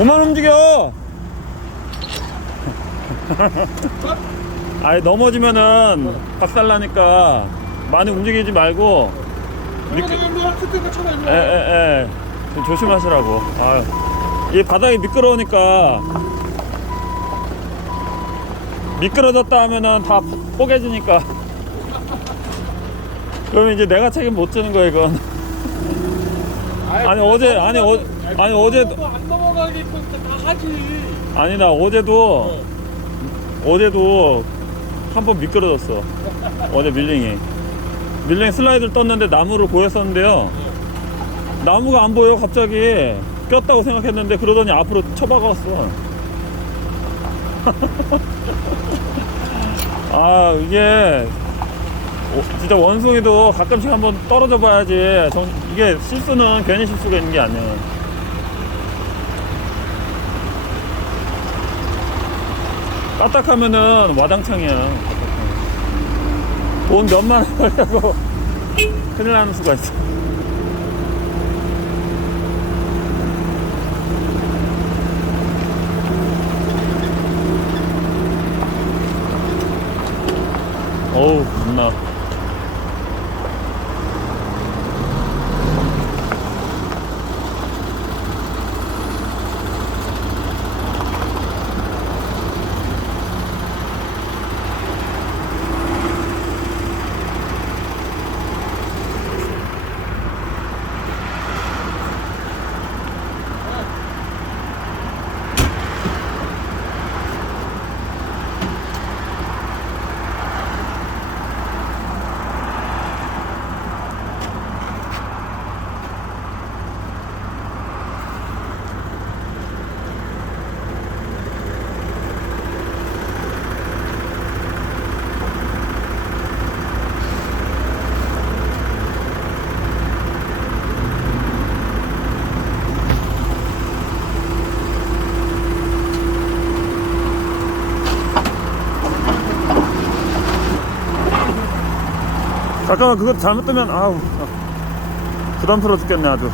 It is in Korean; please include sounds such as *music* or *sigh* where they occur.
그만 움직여. *laughs* 아니 넘어지면은 박살나니까 많이 움직이지 말고 뭐 이거. 에에 에 좀 조심하시라고. 아유. 이 바닥이 미끄러우니까 미끄러졌다 하면은 다 뽀개지니까. *laughs* 그러면 이제 내가 책임 못 지는 거야 이건. 아니 어제 아니 어 아니 어제도 뭐안 넘어가게끔 다 하지. 아니 나 어제도 어제도 한 번 미끄러졌어. 어제 밀링이. 밀링 슬라이드를 떴는데 나무를 보였었는데요. 나무가 안 보여 갑자기. 꼈다고 생각했는데 그러더니 앞으로 쳐박았어. *laughs* 아 이게 어, 진짜 원숭이도 가끔씩 한번 떨어져 봐야지. 정- 이게 실수는 괜히 실수가 있는 게 아니야 까딱하면은 와당창이야. 돈 몇만 원 벌려고 *laughs* 큰일 나는 수가 있어. 어우, 겁나. 잠깐만, 그거 잘못 뜨면, 아우. 부담스러워 죽겠네, 아주.